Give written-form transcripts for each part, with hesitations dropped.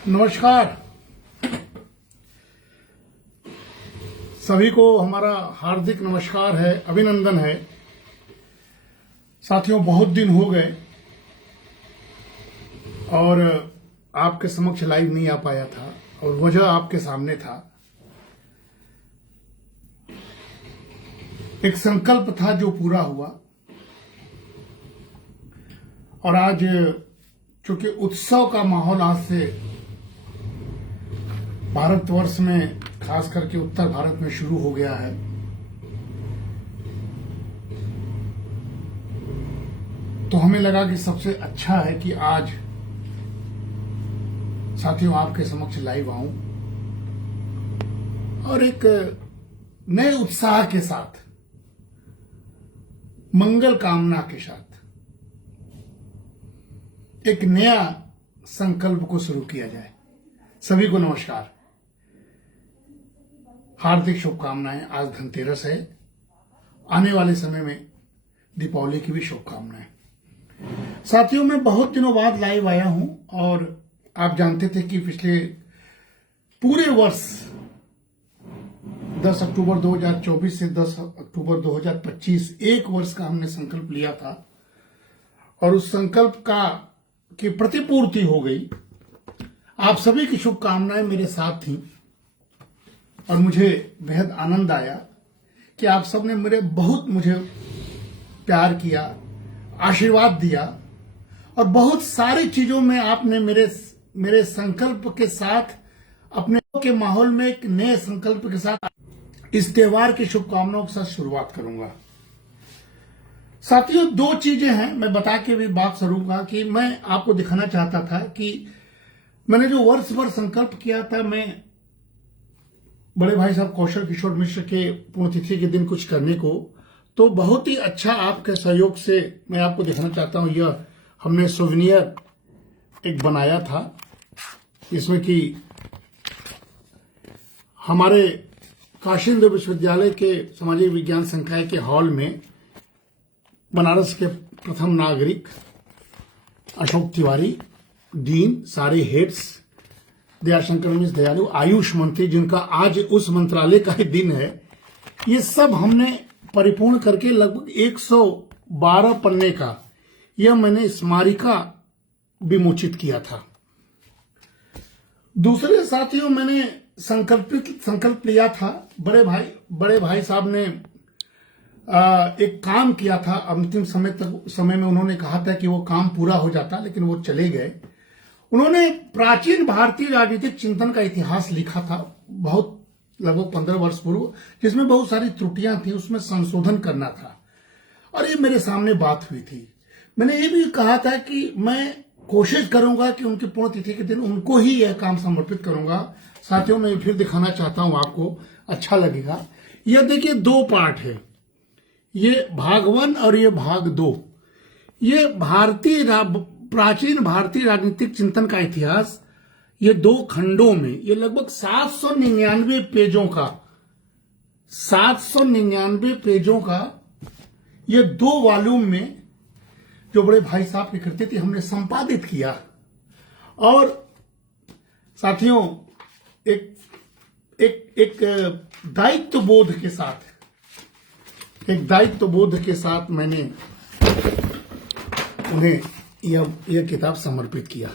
नमस्कार। सभी को हमारा हार्दिक नमस्कार है, अभिनंदन है। साथियों, बहुत दिन हो गए और आपके समक्ष लाइव नहीं आ पाया था और वजह आपके सामने था। एक संकल्प था जो पूरा हुआ और आज चूंकि उत्सव का माहौल आज से भारतवर्ष में, खास करके उत्तर भारत में शुरू हो गया है, तो हमें लगा कि सबसे अच्छा है कि आज साथियों आपके समक्ष लाइव आऊं और एक नए उत्साह के साथ, मंगल कामना के साथ एक नया संकल्प को शुरू किया जाए। सभी को नमस्कार, हार्दिक शुभकामनाएं। आज धनतेरस है, आने वाले समय में दीपावली की भी शुभकामनाएं। साथियों, मैं बहुत दिनों बाद लाइव आया हूं और आप जानते थे कि पिछले पूरे वर्ष 10 अक्टूबर 2024 से 10 अक्टूबर 2025 एक वर्ष का हमने संकल्प लिया था और उस संकल्प की प्रतिपूर्ति हो गई। आप सभी की शुभकामनाएं मेरे साथ थीं और मुझे बेहद आनंद आया कि आप सब ने मुझे प्यार किया, आशीर्वाद दिया और बहुत सारी चीजों में आपने मेरे संकल्प के साथ, अपने के माहौल में एक नए संकल्प के साथ इस त्योहार की शुभकामनाओं के साथ शुरुआत करूंगा। साथियों, दो चीजें हैं, मैं बता के भी बात करूंगा कि मैं आपको दिखाना चाहता था कि मैंने जो वर्ष भर संकल्प किया था, मैं बड़े भाई साहब कौशल किशोर मिश्र के पुण्यतिथि के दिन कुछ करने को, तो बहुत ही अच्छा आपके सहयोग से मैं आपको दिखाना चाहता हूं। यह हमने सोविनियर एक बनाया था, इसमें कि हमारे काशी हिंदू विश्वविद्यालय के सामाजिक विज्ञान संकाय के हॉल में बनारस के प्रथम नागरिक अशोक तिवारी, डीन, सारे हेड्स, दयाशंकर मिश्र दयालु, आयुष मंत्री जिनका आज उस मंत्रालय का ही दिन है, ये सब हमने परिपूर्ण करके लगभग 112 पन्ने का यह मैंने स्मारिका विमोचित किया था। दूसरे साथियों, मैंने संकल्प लिया था, बड़े भाई साहब ने एक काम किया था। अंतिम समय में उन्होंने कहा था कि वो काम पूरा हो जाता, लेकिन वो चले गए। उन्होंने प्राचीन भारतीय राजनीतिक चिंतन का इतिहास लिखा था, बहुत लगभग 15 वर्ष पूर्व, जिसमें बहुत सारी त्रुटियां थी, उसमें संशोधन करना था और ये मेरे सामने बात हुई थी। मैंने ये भी कहा था कि मैं कोशिश करूंगा कि उनकी पुण्यतिथि के दिन उनको ही यह काम समर्पित करूंगा। साथियों, मैं फिर दिखाना चाहता हूं, आपको अच्छा लगेगा। यह देखिए, 2 पार्ट है, ये भाग 1 और ये भाग 2। ये प्राचीन भारतीय राजनीतिक चिंतन का इतिहास, ये 2 खंडों में, ये लगभग 799 पेजों का ये 2 वॉल्यूम में, जो बड़े भाई साहब लिखते थे, हमने संपादित किया। और साथियों, एक दायित्व बोध के साथ मैंने उन्हें यह किताब समर्पित किया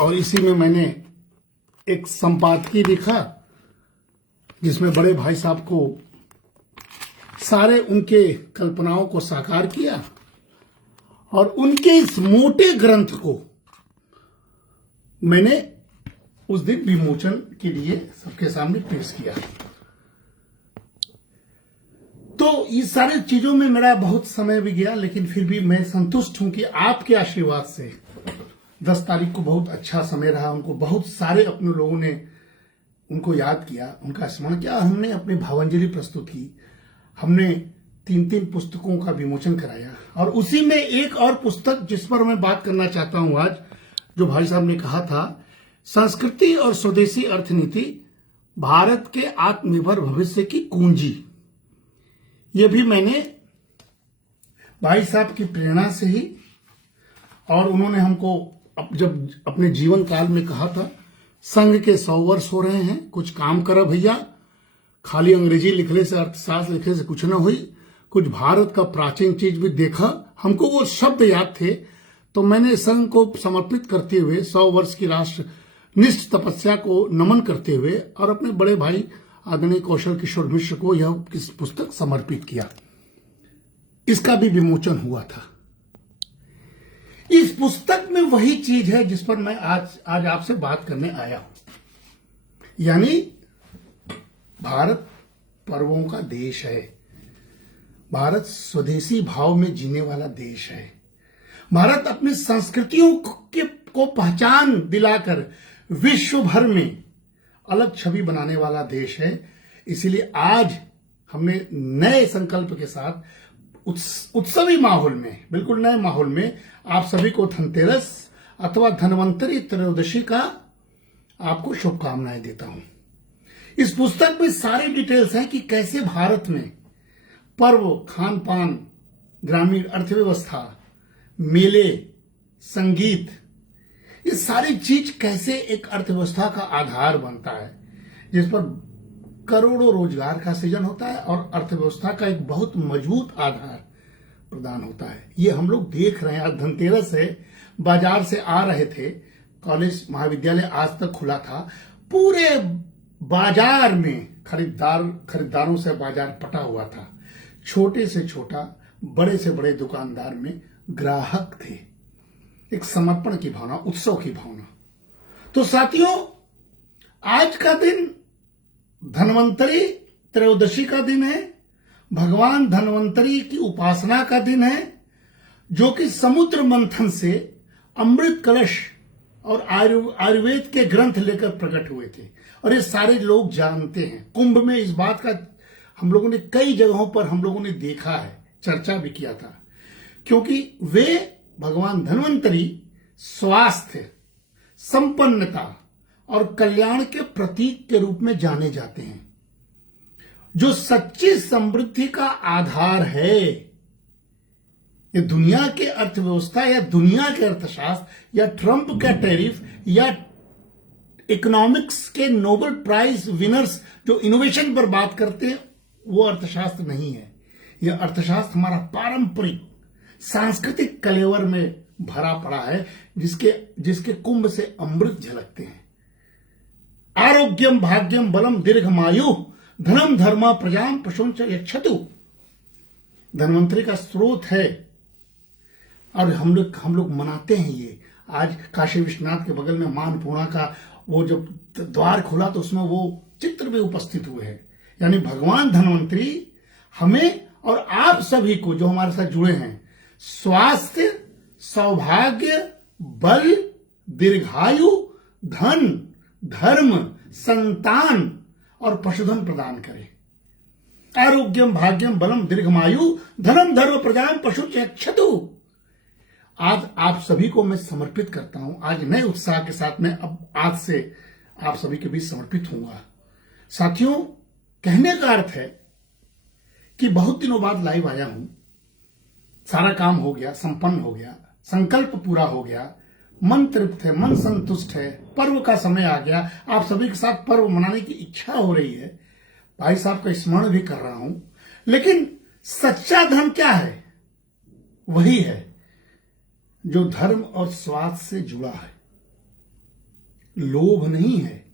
और इसी में मैंने एक संपादकीय लिखा, जिसमें बड़े भाई साहब को सारे उनके कल्पनाओं को साकार किया और उनके इस मोटे ग्रंथ को मैंने उस दिन विमोचन के लिए सबके सामने पेश किया। तो इस सारी चीजों में मेरा बहुत समय भी गया, लेकिन फिर भी मैं संतुष्ट हूं कि आपके आशीर्वाद से 10 तारीख को बहुत अच्छा समय रहा। उनको बहुत सारे अपने लोगों ने उनको याद किया, उनका स्मरण किया। हमने अपनी भावांजलि प्रस्तुत की, हमने 3 पुस्तकों का विमोचन कराया और उसी में एक और पुस्तक जिस पर मैं बात करना चाहता हूं आज, जो भाई साहब ने कहा था, संस्कृति और स्वदेशी अर्थनीति, भारत के आत्मनिर्भर भविष्य की कुंजी। ये भी मैंने भाई साहब की प्रेरणा से ही, और उन्होंने हमको जब अपने जीवन काल में कहा था, संघ के 100 वर्ष हो रहे हैं, कुछ काम करा भैया, खाली अंग्रेजी लिखने से, अर्थशास्त्र लिखने से कुछ ना हुई, कुछ भारत का प्राचीन चीज भी देखा। हमको वो शब्द याद थे, तो मैंने संघ को समर्पित करते हुए 100 वर्ष की राष्ट्रनिष्ठ तपस्या को नमन करते हुए और अपने बड़े भाई आदरणीय कौशल किशोर मिश्र को यह पुस्तक समर्पित किया। इसका भी विमोचन हुआ था। इस पुस्तक में वही चीज है जिस पर मैं आज आपसे बात करने आया हूं, यानी भारत पर्वों का देश है। भारत स्वदेशी भाव में जीने वाला देश है। भारत अपनी संस्कृतियों को पहचान दिलाकर विश्व भर में अलग छवि बनाने वाला देश है। इसीलिए आज हमने नए संकल्प के साथ उत्सवी माहौल में, बिल्कुल नए माहौल में आप सभी को धनतेरस अथवा धन्वंतरी त्रयोदशी का आपको शुभकामनाएं देता हूं। इस पुस्तक में सारी डिटेल्स हैं कि कैसे भारत में पर्व, खान पान, ग्रामीण अर्थव्यवस्था, मेले, संगीत, ये सारी चीज कैसे एक अर्थव्यवस्था का आधार बनता है, जिस पर करोड़ों रोजगार का सृजन होता है और अर्थव्यवस्था का एक बहुत मजबूत आधार प्रदान होता है। ये हम लोग देख रहे हैं। आज धनतेरस है, बाजार से आ रहे थे, कॉलेज महाविद्यालय आज तक खुला था, पूरे बाजार में खरीदारों से बाजार पटा हुआ था। छोटे से छोटा, बड़े से बड़े दुकानदार में ग्राहक थे। एक समर्पण की भावना, उत्सव की भावना। तो साथियों, आज का दिन धन्वंतरी त्रयोदशी का दिन है। भगवान धन्वंतरी की उपासना का दिन है, जो कि समुद्र मंथन से अमृत कलश और आयुर्वेद के ग्रंथ लेकर प्रकट हुए थे। और ये सारे लोग जानते हैं। कुंभ में इस बात का हम लोगों ने कई जगहों पर हम लोगों ने देखा है, चर्चा भी किया था, क्योंकि वे भगवान धन्वंतरी स्वास्थ्य, संपन्नता और कल्याण के प्रतीक के रूप में जाने जाते हैं, जो सच्ची समृद्धि का आधार है। ये दुनिया के अर्थव्यवस्था या दुनिया के अर्थशास्त्र या ट्रंप का टैरिफ या इकोनॉमिक्स के नोबेल प्राइज विनर्स जो इनोवेशन पर बात करते हैं, वो अर्थशास्त्र नहीं है। यह अर्थशास्त्र हमारा पारंपरिक सांस्कृतिक कलेवर में भरा पड़ा है, जिसके कुंभ से अमृत झलकते हैं। आरोग्यम भाग्यम बलम दीर्घमायु धनम धर्म प्रजाम पशुंच यक्षतु धन्वंतरी का स्रोत है। और हम लोग मनाते हैं ये। आज काशी विश्वनाथ के बगल में मानपूर्णा का वो जब द्वार खुला तो उसमें वो चित्र भी उपस्थित हुए हैं। यानी भगवान धन्वंतरी हमें और आप सभी को, जो हमारे साथ जुड़े हैं, स्वास्थ्य, सौभाग्य, बल, दीर्घायु, धन, धर्म, संतान और पशुधन प्रदान करे। आरोग्यम भाग्यम बलम दीर्घमायु धनम धर्म प्रजाम पशु चक्षतु। आज आप सभी को मैं समर्पित करता हूं। आज नए उत्साह के साथ मैं अब आज से आप सभी के बीच समर्पित होऊंगा। साथियों, कहने का अर्थ है कि बहुत दिनों बाद लाइव आया हूं। सारा काम हो गया, संपन्न हो गया, संकल्प पूरा हो गया, मन तृप्त है, मन संतुष्ट है, पर्व का समय आ गया। आप सभी के साथ पर्व मनाने की इच्छा हो रही है। भाई साहब का स्मरण भी कर रहा हूं। लेकिन सच्चा धन क्या है? वही है जो धर्म और स्वार्थ से जुड़ा है। लोभ नहीं है,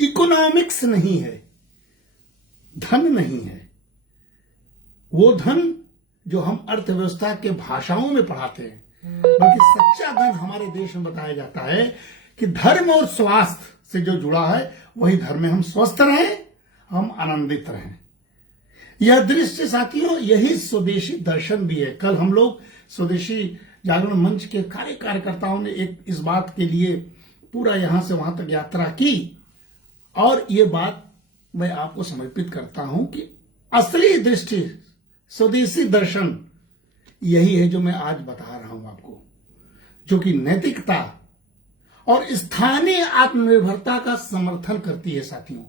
इकोनॉमिक्स नहीं है, धन नहीं है। वो धन जो हम अर्थव्यवस्था के भाषाओं में पढ़ाते हैं, बल्कि सच्चा धन हमारे देश में बताया जाता है कि धर्म और स्वास्थ्य से जो जुड़ा है वही धर्म में हम स्वस्थ रहें, हम आनंदित रहें। यह दृश्य साथियों, यही स्वदेशी दर्शन भी है। कल हम लोग स्वदेशी जागरण मंच के कार्यकर्ताओं ने इस बात के लिए पूरा यहां से वहां तक यात्रा की, और ये बात मैं आपको समर्पित करता हूं कि असली दृष्टि, स्वदेशी दर्शन यही है जो मैं आज बता रहा हूं आपको, जो कि नैतिकता और स्थानीय आत्मनिर्भरता का समर्थन करती है। साथियों,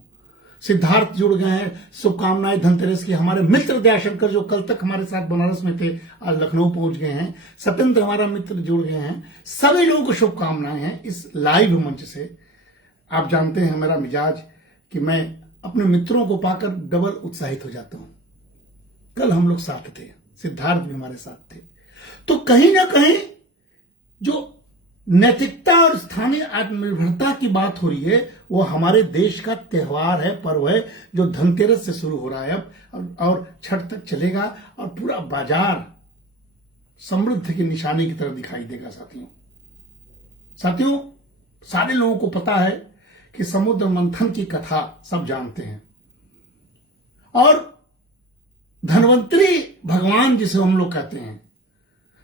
सिद्धार्थ जुड़ गए हैं, शुभकामनाएं धनतेरस की। हमारे मित्र दयाशंकर जो कल तक हमारे साथ बनारस में थे, आज लखनऊ पहुंच गए हैं। सत्येंद्र हमारा मित्र जुड़ गए हैं। सभी लोगों को शुभकामनाएं हैं इस लाइव मंच से। आप जानते हैं मेरा मिजाज कि मैं अपने मित्रों को पाकर डबल उत्साहित हो जाता हूं। कल हम लोग साथ थे, सिद्धार्थ भी हमारे साथ थे। तो कहीं ना कहीं जो नैतिकता और स्थानीय आत्मनिर्भरता की बात हो रही है, वो हमारे देश का त्योहार है, पर्व है, जो धनतेरस से शुरू हो रहा है अब और छठ तक चलेगा और पूरा बाजार समृद्धि की निशानी की तरह दिखाई देगा। साथियों, सारे लोगों को पता है कि समुद्र मंथन की कथा सब जानते हैं, और धन्वंतरी भगवान जिसे हम लोग कहते हैं,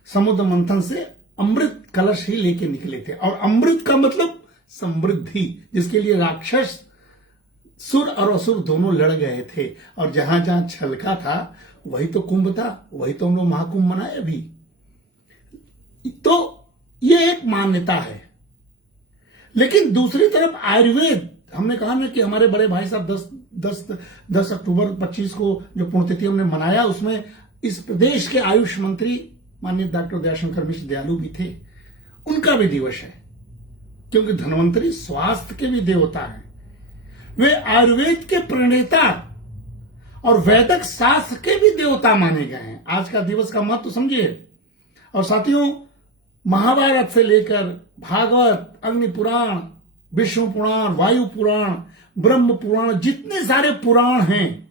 समुद्र मंथन से अमृत कलश ही लेके निकले थे। और अमृत का मतलब समृद्धि, जिसके लिए राक्षस, सुर और असुर दोनों लड़ गए थे। और जहां जहां छलका था वही तो कुंभ था, वही तो हम लोग महाकुंभ मनाए अभी। तो ये एक मान्यता है। लेकिन दूसरी तरफ आयुर्वेद, हमने कहा ना कि हमारे बड़े भाई साहब 10 अक्टूबर 25 को जो पुण्यतिथि हमने मनाया, उसमें इस प्रदेश के आयुष मंत्री माननीय डॉक्टर दयाशंकर मिश्र दयालु भी थे, उनका भी दिवस है। क्योंकि धन्वंतरी स्वास्थ्य के भी देवता हैं, वे आयुर्वेद के प्रणेता और वैदिक शास्त्र के भी देवता माने गए हैं। आज का दिवस का महत्व समझिए। और साथियों, महाभारत से लेकर भागवत, अग्नि पुराण, विष्णु पुराण, वायु पुराण, ब्रह्म पुराण, जितने सारे पुराण हैं,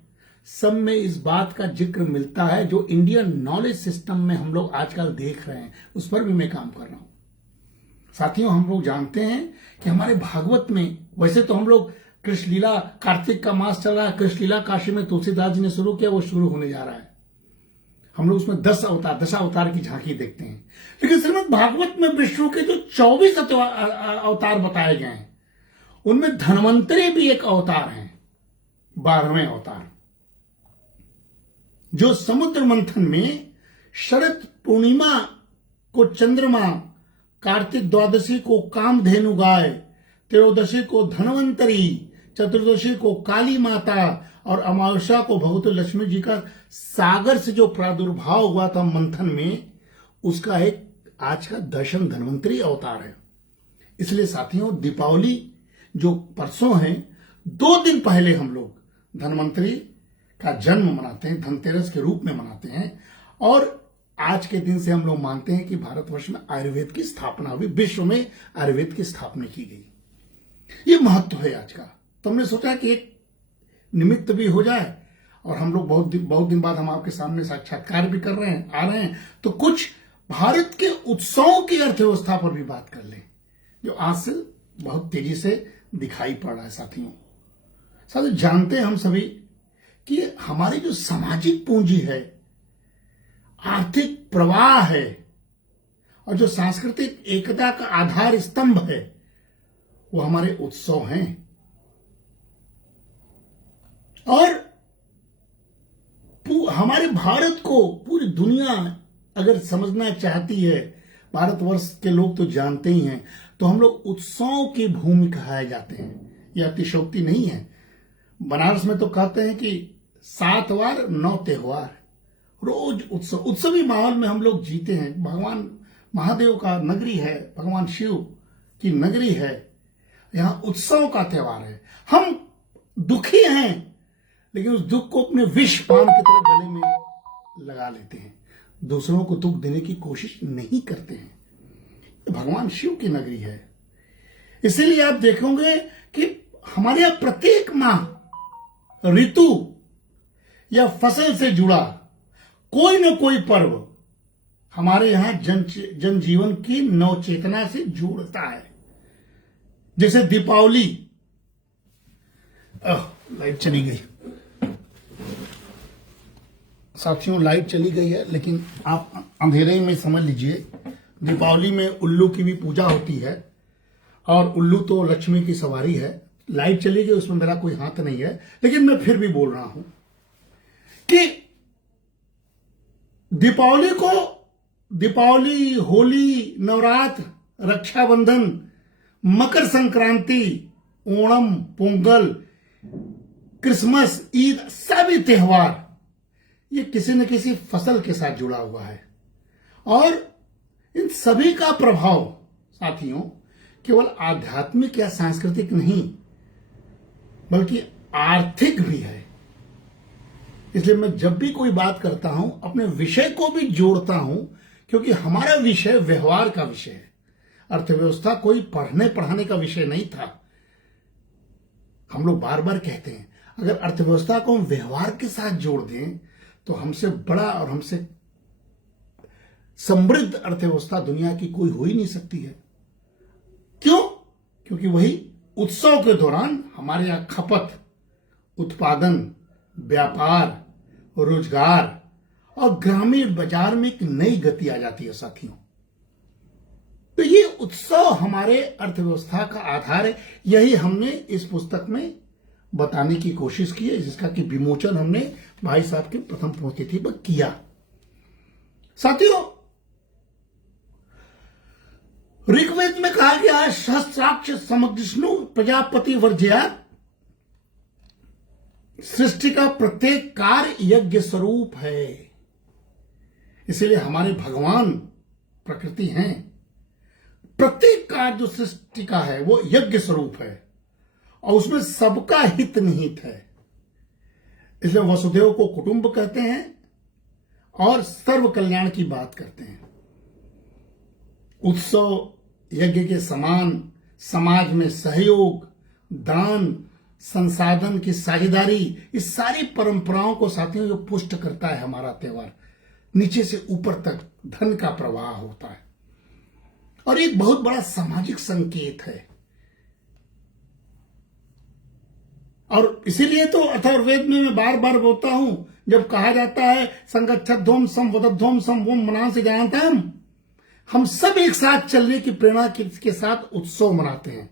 सब में इस बात का जिक्र मिलता है जो इंडियन नॉलेज सिस्टम में हम लोग आजकल देख रहे हैं, उस पर भी मैं काम कर रहा हूं। साथियों, हम लोग जानते हैं कि हमारे भागवत में, वैसे तो हम लोग कृष्ण लीला, कार्तिक का मास चल रहा है, कृष्ण लीला काशी में तुलसीदास जी ने शुरू किया, वो शुरू होने जा रहा है। हम लोग उसमें 10 अवतार, दशावतार की झांकी देखते हैं। लेकिन श्रीमद् भागवत में विष्णु के जो 24 अवतार बताए गए हैं, उनमें धन्वंतरी भी एक अवतार है, 12वें अवतार, जो समुद्र मंथन में शरद पूर्णिमा को चंद्रमा, कार्तिक द्वादशी को कामधेनु गाय, त्रयोदशी को धन्वंतरी, चतुर्दशी को काली माता और अमावस्या को भगवती लक्ष्मी जी का सागर से जो प्रादुर्भाव हुआ था मंथन में, उसका एक आज का दर्शन धन्वंतरी अवतार है। इसलिए साथियों, दीपावली जो परसों है, 2 दिन पहले हम लोग धन्वंतरी का जन्म मनाते हैं, धनतेरस के रूप में मनाते हैं। और आज के दिन से हम लोग मानते हैं कि भारतवर्ष में आयुर्वेद की स्थापना हुई, विश्व में आयुर्वेद की स्थापना की गई। ये महत्व है आज का। तो हमने सोचा कि एक निमित्त भी हो जाए, और हम लोग बहुत दिन बाद हम आपके सामने साक्षात्कार भी कर रहे हैं, आ रहे हैं, तो कुछ भारत के उत्सवों की अर्थव्यवस्था पर भी बात कर लें, जो आज से बहुत तेजी से दिखाई पड़ रहा है। साथियों, जानते हैं हम सभी कि हमारी जो सामाजिक पूंजी है, आर्थिक प्रवाह है, और जो सांस्कृतिक एकता का आधार स्तंभ है, वो हमारे उत्सव हैं। और हमारे भारत को पूरी दुनिया अगर समझना चाहती है, भारतवर्ष के लोग तो जानते ही हैं, तो हम लोग उत्सवों की भूमि कहाए जाते हैं। यह अतिशयोक्ति नहीं है। बनारस में तो कहते हैं कि 7 वार 9 त्योहार, रोज उत्सवी माहौल में हम लोग जीते हैं। भगवान महादेव का नगरी है, भगवान शिव की नगरी है, यहां उत्सव का त्योहार है। हम दुखी हैं, लेकिन उस दुख को अपने विष पान की तरह गले में लगा लेते हैं, दूसरों को दुख देने की कोशिश नहीं करते हैं। भगवान शिव की नगरी है। इसीलिए आप देखोगे कि हमारे यहां प्रत्येक माह ऋतु या फसल से जुड़ा कोई न कोई पर्व हमारे यहां जनजीवन की नवचेतना से जुड़ता है। जैसे दीपावली, लाइट चली गई साथियों, लाइट चली गई है, लेकिन आप अंधेरे में समझ लीजिए, दीपावली में उल्लू की भी पूजा होती है, और उल्लू तो लक्ष्मी की सवारी है। लाइट चली गई, उसमें मेरा कोई हाथ नहीं है, लेकिन मैं फिर भी बोल रहा हूं कि दीपावली, होली, नवरात्र, रक्षाबंधन, मकर संक्रांति, ओणम, पोंगल, क्रिसमस, ईद, सभी त्योहार ये किसी न किसी फसल के साथ जुड़ा हुआ है। और इन सभी का प्रभाव साथियों केवल आध्यात्मिक या सांस्कृतिक नहीं बल्कि आर्थिक भी है। इसलिए मैं जब भी कोई बात करता हूं अपने विषय को भी जोड़ता हूं, क्योंकि हमारा विषय व्यवहार का विषय है। अर्थव्यवस्था कोई पढ़ने पढ़ाने का विषय नहीं था। हम लोग बार बार कहते हैं अगर अर्थव्यवस्था को हम व्यवहार के साथ जोड़ दें तो हमसे बड़ा और हमसे समृद्ध अर्थव्यवस्था दुनिया की कोई हो ही नहीं सकती है। क्यों? क्योंकि वही उत्सव के दौरान हमारे यहां खपत, उत्पादन, व्यापार, रोजगार और ग्रामीण बाजार में एक नई गति आ जाती है साथियों। तो ये उत्सव हमारे अर्थव्यवस्था का आधार है। यही हमने इस पुस्तक में बताने की कोशिश की है, जिसका कि विमोचन हमने भाई साहब के प्रथम पुण्यतिथि पर किया। साथियों, ऋग्वेद में कहा गया है सहस्राक्ष समग्रिष्णु प्रजापति वर्जयात। सृष्टि का प्रत्येक कार्य यज्ञ स्वरूप है। इसलिए हमारे भगवान प्रकृति हैं। प्रत्येक कार्य जो सृष्टि का है वो यज्ञ स्वरूप है और उसमें सबका हित निहित है। इसलिए वसुदेव को कुटुंब कहते हैं और सर्व कल्याण की बात करते हैं। उत्सव यज्ञ के समान समाज में सहयोग, दान, संसाधन की साझेदारी, इस सारी परंपराओं को साथियों जो पुष्ट करता है हमारा त्योहार। नीचे से ऊपर तक धन का प्रवाह होता है और एक बहुत बड़ा सामाजिक संकेत है। और इसीलिए तो अथर्ववेद में मैं बार बार बोलता हूं, जब कहा जाता है संगच्छध्वम सम वदध्वम सम वोम मना से जानता हम सब एक साथ चलने की प्रेरणा के साथ उत्सव मनाते हैं।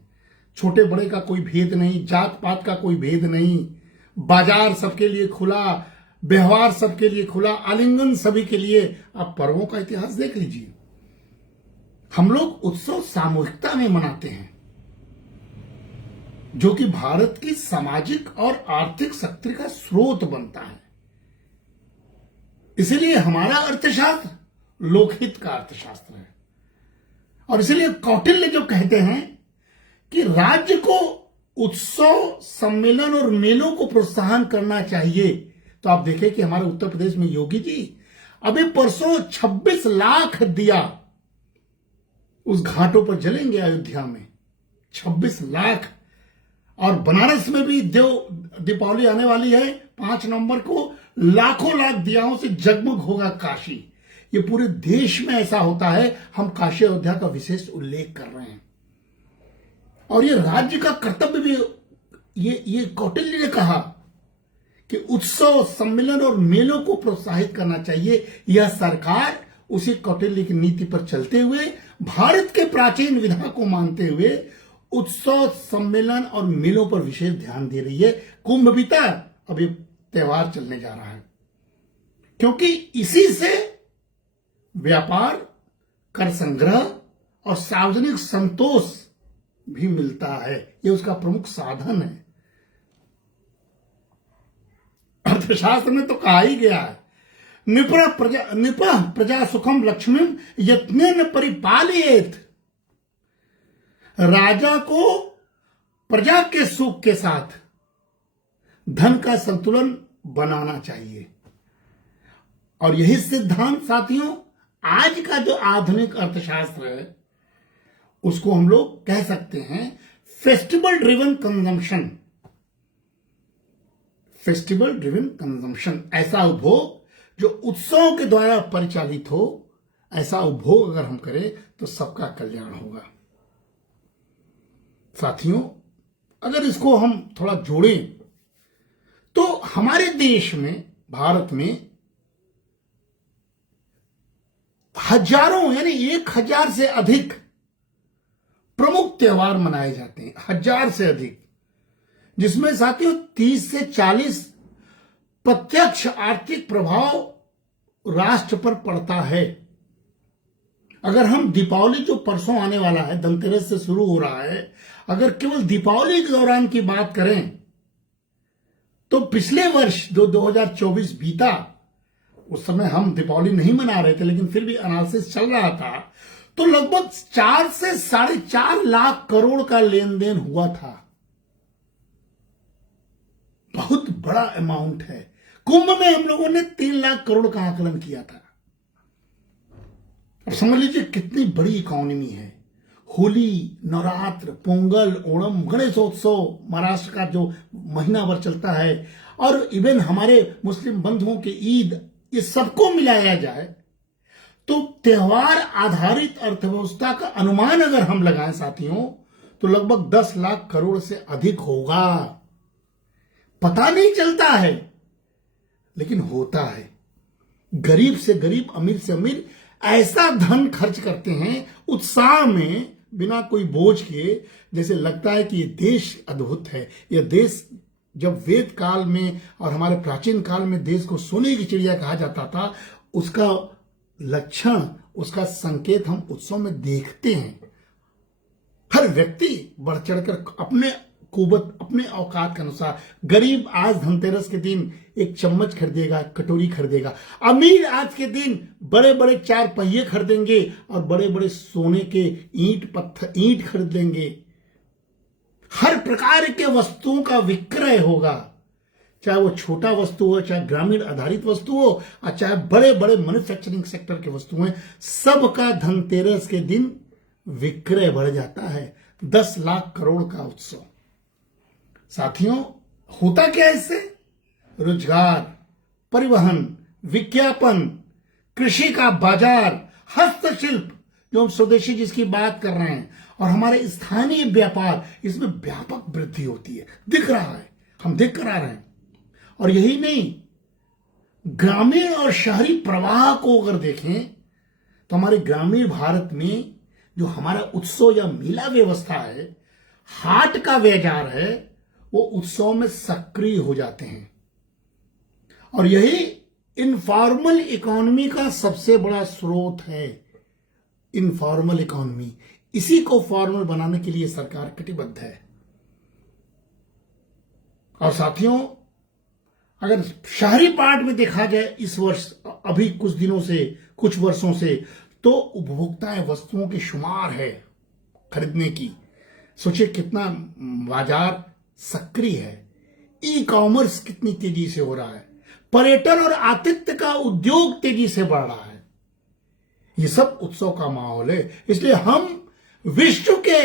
छोटे बड़े का कोई भेद नहीं, जात पात का कोई भेद नहीं, बाजार सबके लिए खुला, व्यवहार सबके लिए खुला, आलिंगन सभी के लिए। आप पर्वों का इतिहास देख लीजिए। हम लोग उत्सव सामूहिकता में मनाते हैं, जो कि भारत की सामाजिक और आर्थिक शक्ति का स्रोत बनता है। इसीलिए हमारा अर्थशास्त्र लोकहित का अर्थशास्त्र है। और इसीलिए कौटिल्य जो कहते हैं कि राज्य को उत्सव, सम्मेलन और मेलों को प्रोत्साहन करना चाहिए, तो आप देखें कि हमारे उत्तर प्रदेश में योगी जी अभी परसों 26 लाख दिया उस घाटों पर जलेंगे अयोध्या में। 26 लाख। और बनारस में भी दीपावली आने वाली है 5 नवंबर को। लाखों लाख दियाओं से जगमग होगा काशी। ये पूरे देश में ऐसा होता है। हम काशी अयोध्या का विशेष उल्लेख कर रहे हैं। और ये राज्य का कर्तव्य भी, ये कौटिल्य ने कहा कि उत्सव, सम्मेलन और मेलों को प्रोत्साहित करना चाहिए। यह सरकार उसी कौटिल्य की नीति पर चलते हुए, भारत के प्राचीन विधा को मानते हुए उत्सव, सम्मेलन और मेलों पर विशेष ध्यान दे रही है। कुंभ बीता, अब ये त्योहार चलने जा रहा है, क्योंकि इसी से व्यापार, कर संग्रह और सार्वजनिक संतोष भी मिलता है। यह उसका प्रमुख साधन है। अर्थशास्त्र में तो कहा ही गया है, निपः प्रजा सुखम लक्ष्मीम यत्नेन परिपालयेत। राजा को प्रजा के सुख के साथ धन का संतुलन बनाना चाहिए। और यही सिद्धांत साथियों आज का जो आधुनिक अर्थशास्त्र है उसको हम लोग कह सकते हैं festival driven consumption. Festival driven consumption, ऐसा उपभोग जो उत्सवों के द्वारा परिचालित हो, ऐसा उपभोग अगर हम करें तो सबका कल्याण होगा। साथियों, अगर इसको हम थोड़ा जोड़ें तो हमारे देश में, भारत में हजारों यानी 1000 से अधिक प्रमुख त्योहार मनाए जाते हैं। 1000 से अधिक, जिसमें साथियों 30 से 40 प्रत्यक्ष आर्थिक प्रभाव राष्ट्र पर पड़ता है। अगर हम दीपावली जो परसों आने वाला है, धनतेरस से शुरू हो रहा है, अगर केवल दीपावली के दौरान की बात करें तो 50 लाख से अधिक प्रत्यक्ष आर्थिक प्रभाव राष्ट्र पर पड़ता है। 50 लाख से अधिक। जिसमें साथियों 30 से 40 प्रत्यक्ष आर्थिक प्रभाव राष्ट्र पर पड़ता है। अगर हम दीपावली के दौरान की बात करें तो तो पिछले वर्ष जो 2024 बीता, उस समय हम दीपावली नहीं मना रहे थे, लेकिन फिर भी एनालिसिस चल रहा था, तो लगभग 4 से 4.5 लाख करोड़ का लेन देन हुआ था। बहुत बड़ा अमाउंट है। कुंभ में हम लोगों ने 3 लाख करोड़ का आकलन किया था। अब समझ लीजिए कितनी बड़ी इकोनॉमी है। होली, नवरात्र, पोंगल, ओणम, गणेशोत्सव, महाराष्ट्र का जो महीना भर चलता है, और इवन हमारे मुस्लिम बंधुओं के ईद, ये सबको मिलाया जाए तो त्योहार आधारित अर्थव्यवस्था का अनुमान अगर हम लगाएं साथियों, तो लगभग 10 लाख करोड़ से अधिक होगा। पता नहीं चलता है, लेकिन होता है। गरीब से गरीब, अमीर से अमीर ऐसा धन खर्च करते हैं उत्साह में, बिना कोई बोझ किए, जैसे लगता है कि ये देश अद्भुत है। यह देश, जब वेद काल में और हमारे प्राचीन काल में देश को सोने की चिड़िया कहा जाता था, उसका लक्षण, उसका संकेत हम उत्सव में देखते हैं। हर व्यक्ति बढ़ चढ़कर अपने कुवत, अपने औकात के अनुसार, गरीब आज धनतेरस के दिन एक चम्मच खरीदेगा, कटोरी खरीदेगा। अमीर आज के दिन बड़े बड़े 4 पहिए खरीदेंगे और बड़े बड़े सोने के ईंट खरीद लेंगे। हर प्रकार के वस्तुओं का विक्रय होगा, चाहे वो छोटा वस्तु हो, चाहे ग्रामीण आधारित वस्तु हो, और चाहे बड़े बड़े मैन्युफैक्चरिंग सेक्टर के वस्तु हैं। सबका धनतेरस के दिन विक्रय बढ़ जाता है। 10 लाख करोड़ का उत्सव। साथियों, होता क्या इससे? रोजगार, परिवहन, विज्ञापन, कृषि का बाजार, हस्तशिल्प, जो हम स्वदेशी जिसकी बात कर रहे हैं, और हमारे स्थानीय व्यापार, इसमें व्यापक वृद्धि होती है। दिख रहा है, हम देख कर आ रहे हैं। और यही नहीं, ग्रामीण और शहरी प्रवाह को अगर देखें तो हमारे ग्रामीण भारत में जो हमारा उत्सव या मेला व्यवस्था है, हाट का बाजार है, वो उत्सव में सक्रिय हो जाते हैं। और यही इनफॉर्मल इकोनॉमी का सबसे बड़ा स्रोत है। इनफॉर्मल इकोनॉमी, इसी को फॉर्मल बनाने के लिए सरकार कटिबद्ध है। और साथियों, अगर शहरी पार्ट में देखा जाए इस वर्ष, अभी कुछ दिनों से, कुछ वर्षों से, तो उपभोक्ताएं वस्तुओं की शुमार है खरीदने की। सोचिए कितना बाजार सक्रिय है। ई कॉमर्स कितनी तेजी से हो रहा है। पर्यटन और आतिथ्य का उद्योग तेजी से बढ़ रहा है। ये सब उत्सव का माहौल है। इसलिए हम विश्व के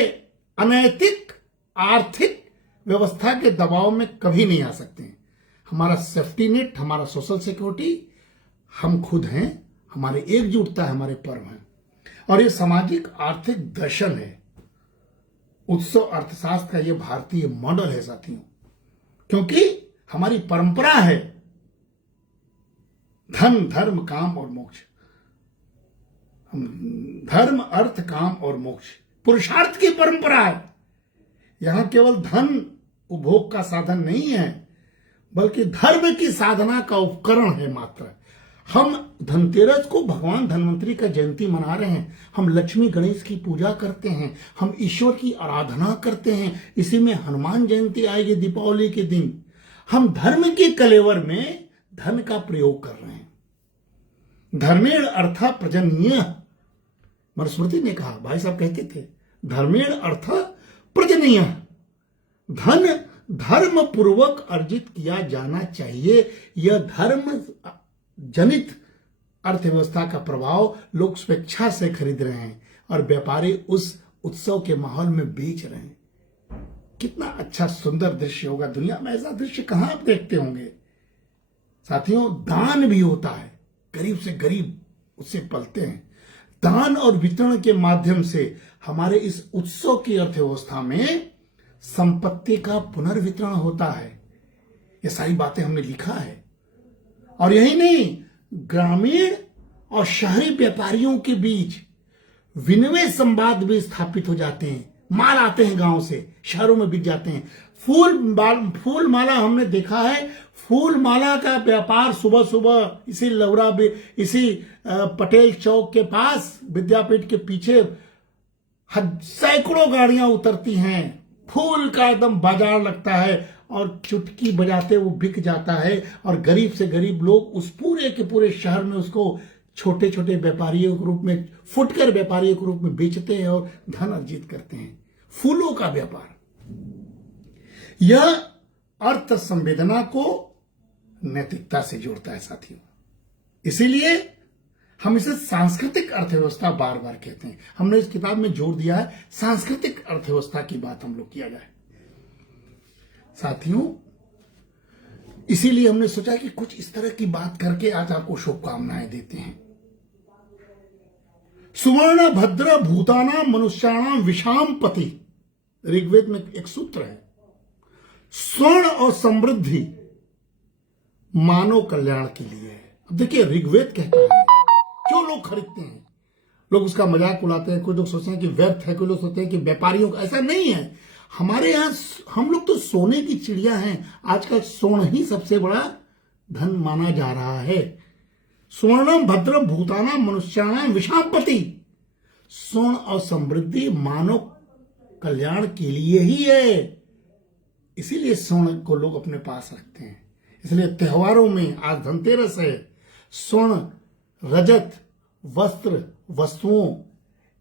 अनैतिक आर्थिक व्यवस्था के दबाव में कभी नहीं आ सकते। हमारा सेफ्टी नेट, हमारा सोशल सिक्योरिटी हम खुद हैं। हमारे एकजुटता है, हमारे पर्व हैं। और ये सामाजिक आर्थिक दर्शन है। उत्सव अर्थशास्त्र का ये भारतीय मॉडल है साथियों, क्योंकि हमारी परंपरा है धन, धर्म, काम और मोक्ष। धर्म, अर्थ, काम और मोक्ष पुरुषार्थ की परंपरा है। यहां केवल धन उपभोग का साधन नहीं है, बल्कि धर्म की साधना का उपकरण है मात्र। हम धनतेरस को भगवान धन्वंतरी का जयंती मना रहे हैं। हम लक्ष्मी गणेश की पूजा करते हैं, हम ईश्वर की आराधना करते हैं। इसी में हनुमान जयंती आएगी दीपावली के दिन। हम धर्म के कलेवर में धन का प्रयोग कर रहे हैं। धर्मेण अर्थ प्रजनीय, मनुस्मृति ने कहा, भाई साहब कहते थे, धर्मेण अर्थ प्रजनीय, धन धर्म पूर्वक अर्जित किया जाना चाहिए। यह धर्म जनित अर्थव्यवस्था का प्रभाव लोग स्वेच्छा से खरीद रहे हैं और व्यापारी उस उत्सव के माहौल में बेच रहे हैं। कितना अच्छा सुंदर दृश्य होगा। दुनिया में ऐसा दृश्य कहां आप देखते होंगे। साथियों, दान भी होता है। गरीब से गरीब उससे पलते हैं। दान और वितरण के माध्यम से हमारे इस उत्सव की अर्थव्यवस्था में संपत्ति का पुनर्वितरण होता है। ये सारी बातें हमने लिखा है। और यही नहीं, ग्रामीण और शहरी व्यापारियों के बीच विनिमय संवाद भी स्थापित हो जाते हैं। माल आते हैं गांव से, शहरों में बिक जाते हैं। फूल माला हमने देखा है। फूल माला का व्यापार सुबह सुबह इसी पटेल चौक के पास, विद्यापीठ के पीछे सैकड़ों गाड़ियां उतरती हैं। फूल का एकदम बाजार लगता है और चुटकी बजाते वो बिक जाता है और गरीब से गरीब लोग उस पूरे के पूरे शहर में उसको छोटे छोटे व्यापारियों के रूप में, फुटकर व्यापारियों के रूप में बेचते हैं और धन अर्जित करते हैं। फूलों का व्यापार, यह अर्थ संवेदना को नैतिकता से जोड़ता है साथियों। इसीलिए हम इसे सांस्कृतिक अर्थव्यवस्था बार बार कहते हैं। हमने इस किताब में जोर दिया है सांस्कृतिक अर्थव्यवस्था की बात हम लोग किया जाए साथियों। इसीलिए हमने सोचा कि कुछ इस तरह की बात करके आज आपको शुभकामनाएं देते हैं। सुवर्ण भद्र भूतानां मनुष्याणां विषाम पति, ऋग्वेद में एक सूत्र है। स्वर्ण और समृद्धि मानव कल्याण के लिए है। अब देखिए ऋग्वेद कहता है, क्यों लोग खरीदते हैं, लोग उसका मजाक उड़ाते हैं, कुछ लोग सोचते हैं कि व्यर्थ है, कुछ लोग सोचते हैं कि व्यापारियों का, ऐसा नहीं है। हमारे यहां हम लोग तो सोने की चिड़िया हैं। आजकल स्वर्ण ही सबसे बड़ा धन माना जा रहा है। स्वर्णम भद्रम भूतानां मनुष्याणां विषामपति, स्वर्ण और समृद्धि मानव कल्याण के लिए ही है। इसीलिए स्वर्ण को लोग अपने पास रखते हैं। इसलिए त्योहारों में, आज धनतेरस है, स्वर्ण, रजत, वस्त्र, वस्तुओं,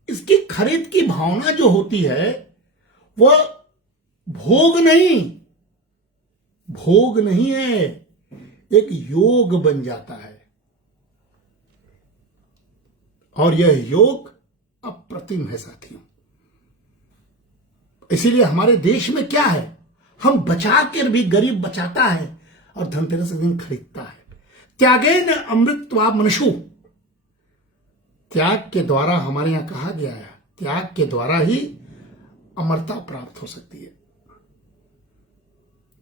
इसकी खरीद की भावना जो होती है वह भोग नहीं है, एक योग बन जाता है। और यह योग अप्रतिम है साथियों। इसीलिए हमारे देश में क्या है, हम बचा कर भी, गरीब बचाता है और धनतेरस के दिन खरीदता है। त्यागेन अमृतत्वा मनुषु, त्याग के द्वारा, हमारे यहां कहा गया है, त्याग के द्वारा ही अमरता प्राप्त हो सकती है।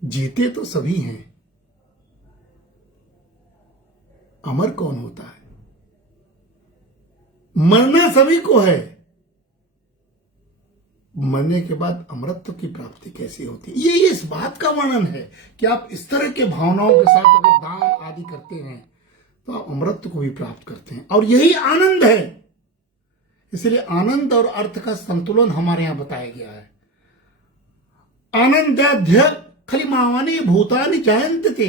जीते तो सभी हैं, अमर कौन होता है? मरना सभी को है, मरने के बाद अमरत्व की प्राप्ति कैसी होती है? ये इस बात का वर्णन है कि आप इस तरह के भावनाओं के साथ अगर दान आदि करते हैं तो आप अमरत्व को भी प्राप्त करते हैं, और यही आनंद है। इसलिए आनंद और अर्थ का संतुलन हमारे यहां बताया गया है। आनंदाध्य खलिमावानी भूतानि जायन्ते,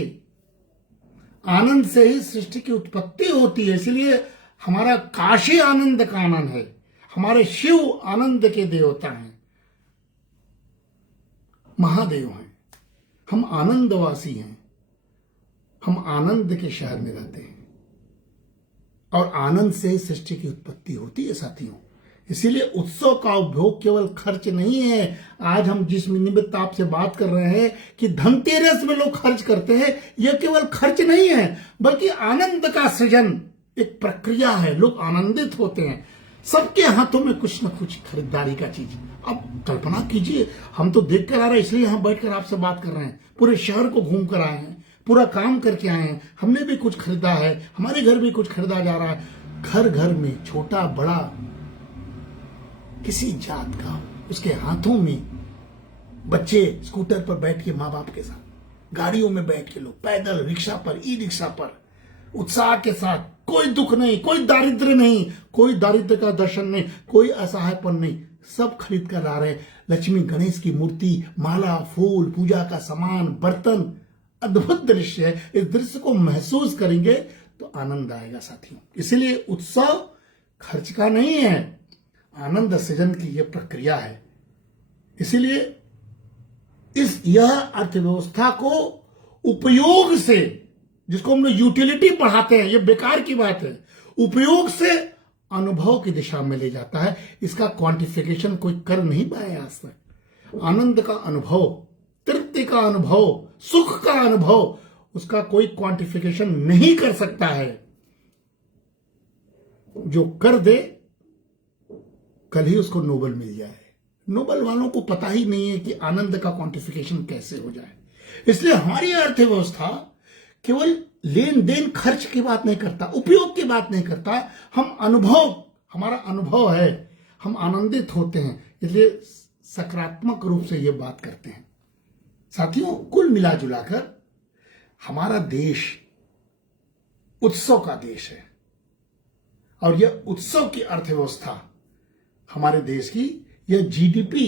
आनंद से ही सृष्टि की उत्पत्ति होती है। इसलिए हमारा काशी आनंद का आनंद है, हमारे शिव आनंद के देवता हैं, महादेव हैं, हम आनंदवासी हैं, हम आनंद के शहर में रहते हैं और आनंद से ही सृष्टि की उत्पत्ति होती है साथियों। इसीलिए उत्सव का उपभोग केवल खर्च नहीं है। आज हम जिस निमित्त आपसे बात कर रहे हैं कि धनतेरस में लोग खर्च करते हैं, यह केवल खर्च नहीं है बल्कि आनंद का सृजन एक प्रक्रिया है। लोग आनंदित होते हैं, सबके हाथों में कुछ न कुछ खरीदारी का चीज। अब कल्पना कीजिए, हम तो देख कर आ रहे हैं, इसलिए हम बैठकर आपसे बात कर रहे हैं। पूरे शहर को घूम कर आए हैं, पूरा काम करके आए हैं, हमने भी कुछ खरीदा है, हमारे घर भी कुछ खरीदा जा रहा है। घर घर में छोटा बड़ा किसी जात का, उसके हाथों में बच्चे स्कूटर पर बैठ के, माँ बाप के साथ गाड़ियों में बैठ के, लोग पैदल, रिक्शा पर, ई रिक्शा पर, उत्साह के साथ, कोई दुख नहीं, कोई दारिद्र्य नहीं, कोई दारिद्र्य का दर्शन नहीं, कोई असहायपन नहीं, सब खरीद कर ला रहे। लक्ष्मी गणेश की मूर्ति, माला, फूल, पूजा का सामान, बर्तन, अद्भुत दृश्य है। इस दृश्य को महसूस करेंगे तो आनंद आएगा साथियों। इसलिए उत्सव खर्च का नहीं है, आनंद सृजन की यह प्रक्रिया है। इसीलिए यह अर्थव्यवस्था को उपयोग से, जिसको हम लोग यूटिलिटी पढ़ाते हैं, यह बेकार की बात है, उपयोग से अनुभव की दिशा में ले जाता है। इसका क्वांटिफिकेशन कोई कर नहीं पाया आज तक। आनंद का अनुभव, तृप्ति का अनुभव, सुख का अनुभव, उसका कोई क्वांटिफिकेशन नहीं कर सकता है। जो कर दे कल ही उसको नोबेल मिल जाए। नोबेल वालों को पता ही नहीं है कि आनंद का क्वांटिफिकेशन कैसे हो जाए। इसलिए हमारी अर्थव्यवस्था केवल लेन देन खर्च की बात नहीं करता, उपयोग की बात नहीं करता। हम अनुभव, हमारा अनुभव है, हम आनंदित होते हैं, इसलिए सकारात्मक रूप से ये बात करते हैं साथियों। कुल मिला जुलाकर हमारा देश उत्सव का देश है, और यह उत्सव की अर्थव्यवस्था हमारे देश की, यह जीडीपी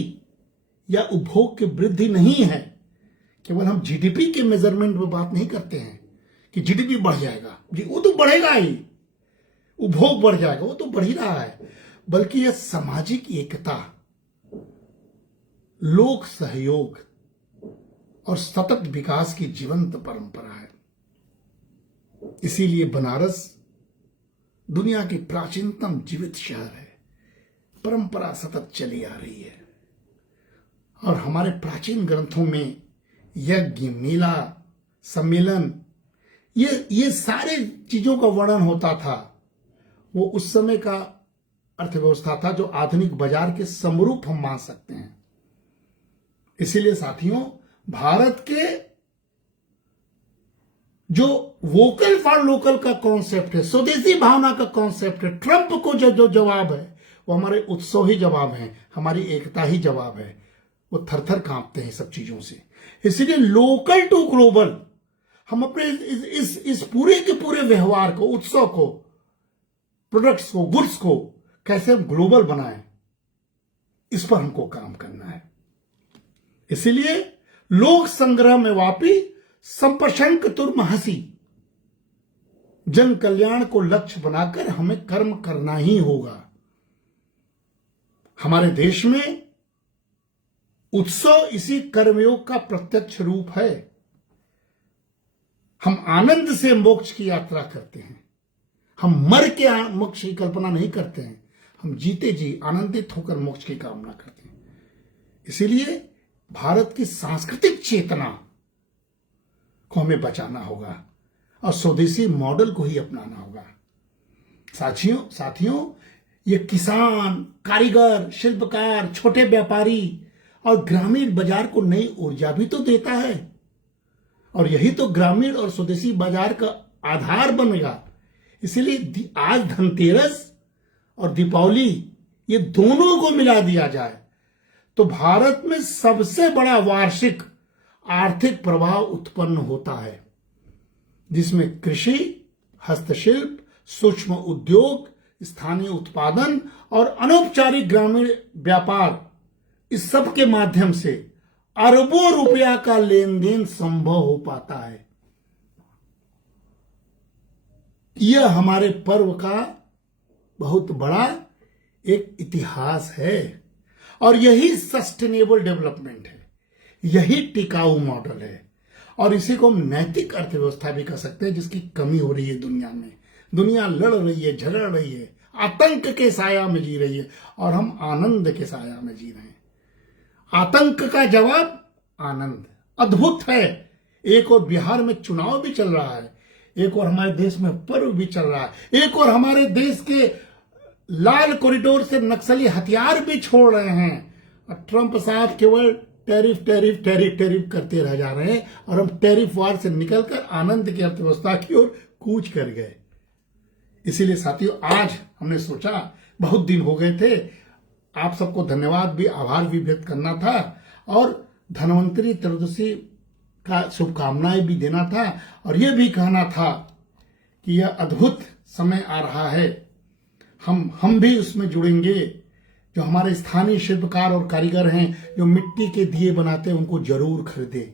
या उपभोग की वृद्धि नहीं है केवल हम जीडीपी के मेजरमेंट में बात नहीं करते हैं कि जीडीपी बढ़ जाएगा, जी वो तो बढ़ेगा ही, उपभोग बढ़ जाएगा, वो तो बढ़ ही रहा है, बल्कि यह सामाजिक एकता, लोक सहयोग और सतत विकास की जीवंत परंपरा है। इसीलिए बनारस दुनिया की प्राचीनतम जीवित शहर है, परंपरा सतत चली आ रही है। और हमारे प्राचीन ग्रंथों में यज्ञ, मेला, सम्मेलन, ये सारे चीजों का वर्णन होता था। वो उस समय का अर्थव्यवस्था था जो आधुनिक बाजार के समरूप हम मान सकते हैं। इसीलिए साथियों, भारत के जो वोकल फॉर लोकल का कॉन्सेप्ट है, स्वदेशी भावना का कॉन्सेप्ट है, ट्रंप को जो जवाब है वो हमारे उत्सव ही जवाब है, हमारी एकता ही जवाब है। वो थर-थर कांपते हैं सब चीजों से। इसीलिए लोकल टू ग्लोबल, हम अपने इस पूरे के पूरे व्यवहार को, उत्सव को, प्रोडक्ट्स को, गुड्स को कैसे हम ग्लोबल बनाएं, इस पर हमको काम करना है। इसीलिए लोक संग्रह में वापी संप्रशंक तुर्महसी, जन कल्याण को लक्ष्य बनाकर हमें कर्म करना ही होगा। हमारे देश में उत्सव इसी कर्मयोग का प्रत्यक्ष रूप है। हम आनंद से मोक्ष की यात्रा करते हैं, हम मर के मोक्ष की कल्पना नहीं करते हैं, हम जीते जी आनंदित होकर मोक्ष की कामना करते हैं। इसीलिए भारत की सांस्कृतिक चेतना को हमें बचाना होगा और स्वदेशी मॉडल को ही अपनाना होगा। साथियों, ये किसान, कारीगर, शिल्पकार, छोटे व्यापारी और ग्रामीण बाजार को नई ऊर्जा भी तो देता है, और यही तो ग्रामीण और स्वदेशी बाजार का आधार बनेगा। इसीलिए आज धनतेरस और दीपावली, ये दोनों को मिला दिया जाए तो भारत में सबसे बड़ा वार्षिक आर्थिक प्रभाव उत्पन्न होता है, जिसमें कृषि, हस्तशिल्प, सूक्ष्म उद्योग, स्थानीय उत्पादन और अनौपचारिक ग्रामीण व्यापार, इस सब के माध्यम से अरबों रुपया का लेन देन संभव हो पाता है। यह हमारे पर्व का बहुत बड़ा एक इतिहास है, और यही सस्टेनेबल डेवलपमेंट है, यही टिकाऊ मॉडल है, और इसी को हम नैतिक अर्थव्यवस्था भी कह सकते हैं, जिसकी कमी हो रही है दुनिया में। दुनिया लड़ रही है, झगड़ रही है, आतंक के साया में जी रही है, और हम आनंद के साया में जी रहे हैं। आतंक का जवाब आनंद, अद्भुत है। एक और बिहार में चुनाव भी चल रहा है, एक और हमारे देश में पर्व भी चल रहा है, एक और हमारे देश के लाल कॉरिडोर से नक्सली हथियार भी छोड़ रहे हैं, और ट्रंप साहब केवल टैरिफ टैरिफ टैरिफ टैरिफ करते रह जा रहे हैं, और हम टैरिफ वार से निकलकर आनंद की अर्थव्यवस्था की ओर कूच कर गए। इसीलिए साथियों, आज हमने सोचा, बहुत दिन हो गए थे, आप सबको धन्यवाद भी, आभार भी व्यक्त करना था, और धन्वंतरी त्रयोदशी का शुभकामनाएं भी देना था, और यह भी कहना था कि यह अद्भुत समय आ रहा है, हम भी उसमें जुड़ेंगे। जो हमारे स्थानीय शिल्पकार और कारीगर हैं, जो मिट्टी के दिए बनाते हैं, उनको जरूर खरीदें,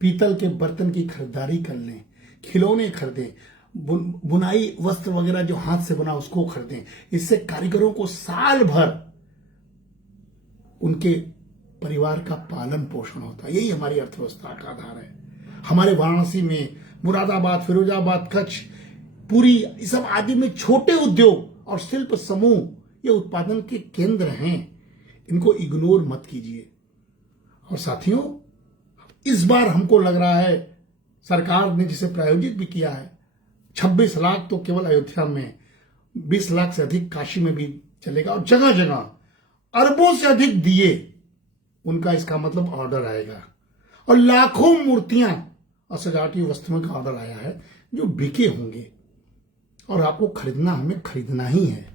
पीतल के बर्तन की खरीदारी कर लें, खिलौने खरीदें, बुनाई वस्त्र वगैरह जो हाथ से बना उसको खरीदें। इससे कारीगरों को साल भर उनके परिवार का पालन पोषण होता है। यही हमारी अर्थव्यवस्था का आधार है। हमारे वाराणसी में, मुरादाबाद, फिरोजाबाद, कच्छ, पुरी, इस सब आदि में छोटे उद्योग और शिल्प समूह ये उत्पादन के केंद्र हैं, इनको इग्नोर मत कीजिए। और साथियों, इस बार हमको लग रहा है सरकार ने जिसे प्रायोजित भी किया है, 26 लाख तो केवल अयोध्या में, 20 लाख से अधिक काशी में भी चलेगा, और जगह जगह अरबों से अधिक दिए उनका, इसका मतलब ऑर्डर आएगा, और लाखों मूर्तियां और सजावटी वस्तुओं का ऑर्डर आया है जो बिके होंगे, और आपको खरीदना, हमें खरीदना ही है।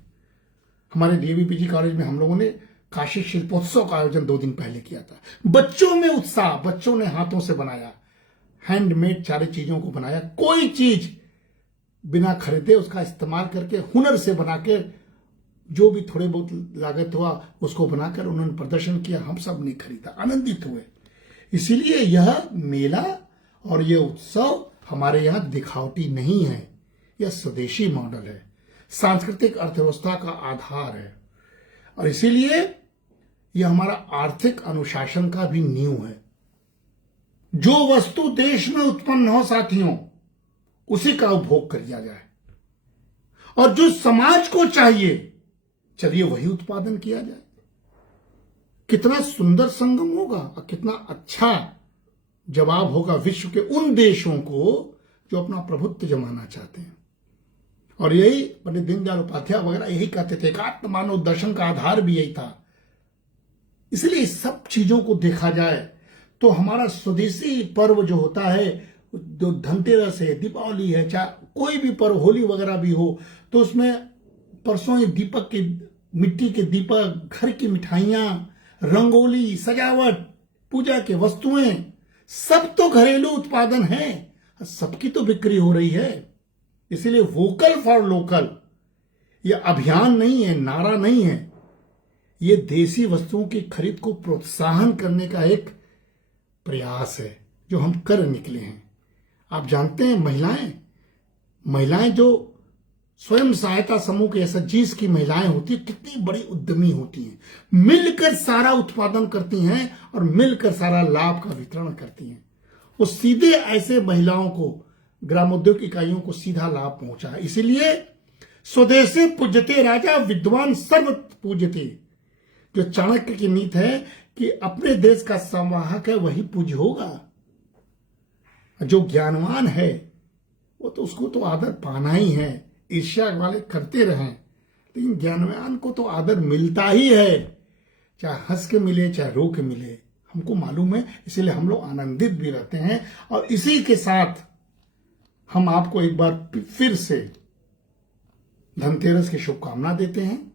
हमारे डीएवीपीजी कॉलेज में हम लोगों ने काशी शिल्पोत्सव का आयोजन 2 दिन पहले किया था। बच्चों में उत्साह, बच्चों ने हाथों से बनाया, हैंडमेड सारी चीजों को बनाया, कोई चीज बिना खरीदे उसका इस्तेमाल करके, हुनर से बनाकर, जो भी थोड़े बहुत लागत हुआ उसको बनाकर उन्होंने प्रदर्शन किया, हम सब ने खरीदा, आनंदित हुए। इसीलिए यह मेला और यह उत्सव हमारे यहाँ दिखावटी नहीं है, यह स्वदेशी मॉडल है, सांस्कृतिक अर्थव्यवस्था का आधार है और इसीलिए यह हमारा आर्थिक अनुशासन का भी नींव है। जो वस्तु देश में उत्पन्न हो साथियों, उसी का उपभोग किया जाए और जो समाज को चाहिए, चलिए वही उत्पादन किया जाए। कितना सुंदर संगम होगा और कितना अच्छा जवाब होगा विश्व के उन देशों को जो अपना प्रभुत्व जमाना चाहते हैं। और यही पंडित दीनदयाल उपाध्याय वगैरह यही कहते थे, एकात्म मानव दर्शन का आधार भी यही था। इसलिए इस सब चीजों को देखा जाए तो हमारा स्वदेशी पर्व जो होता है, जो धनतेरस है, दीपावली है, चाहे कोई भी पर्व, होली वगैरह भी हो, तो उसमें परसों ही दीपक के, मिट्टी के दीपक, घर की मिठाइयां, रंगोली, सजावट, पूजा के वस्तुएं, सब तो घरेलू उत्पादन है, सबकी तो बिक्री हो रही है। इसीलिए वोकल फॉर लोकल यह अभियान नहीं है, नारा नहीं है, ये देसी वस्तुओं की खरीद को प्रोत्साहन करने का एक प्रयास है जो हम कर निकले हैं। आप जानते हैं महिलाएं जो स्वयं सहायता समूह के एसएचजीज की महिलाएं होती है, कितनी बड़ी उद्यमी होती हैं, मिलकर सारा उत्पादन करती हैं और मिलकर सारा लाभ का वितरण करती हैं। वो सीधे ऐसे महिलाओं को, ग्रामोद्योग इकाइयों को सीधा लाभ पहुंचा है। इसीलिए स्वदेशे पूज्यते राजा विद्वान सर्व पूज्यते, जो चाणक्य की नीति है कि अपने देश का संवाहक है वही पूज्य होगा। जो ज्ञानवान है वो तो उसको तो आदर पाना ही है, ईर्ष्या वाले करते रहें, लेकिन ज्ञानवान को तो आदर मिलता ही है, चाहे हंस के मिले चाहे रो के मिले, हमको मालूम है। इसीलिए हम लोग आनंदित भी रहते हैं। और इसी के साथ हम आपको एक बार फिर से धनतेरस की शुभकामना देते हैं,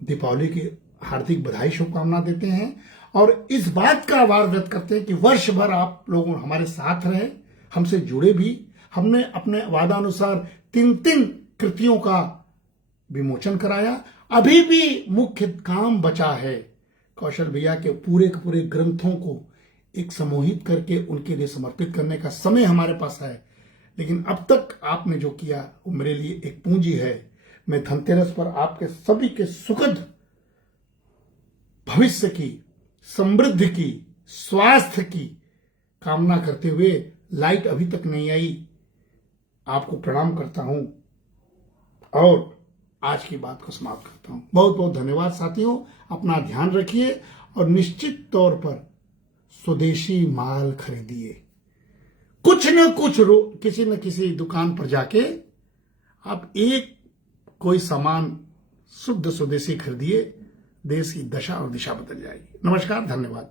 दीपावली की हार्दिक बधाई शुभकामना देते हैं और इस बात का आभार व्यक्त करते हैं कि वर्ष भर आप लोग हमारे साथ रहे, हमसे जुड़े भी। हमने अपने वादानुसार 3 कृतियों का विमोचन कराया। अभी भी मुख्य काम बचा है, कौशल भैया के पूरे ग्रंथों को एक समूहित करके उनके लिए समर्पित करने का समय हमारे पास है। लेकिन अब तक आपने जो किया वो मेरे लिए एक पूंजी है। मैं धनतेरस पर आपके सभी के सुखद भविष्य की, समृद्धि की, स्वास्थ्य की कामना करते हुए, लाइट अभी तक नहीं आई, आपको प्रणाम करता हूं और आज की बात को समाप्त करता हूं। बहुत बहुत धन्यवाद साथियों, अपना ध्यान रखिए और निश्चित तौर पर स्वदेशी माल खरीदिए। कुछ न कुछ किसी न किसी दुकान पर जाके आप एक कोई सामान शुद्ध स्वदेशी खरीदिए, देश की दशा और दिशा बदल जाएगी। नमस्कार, धन्यवाद।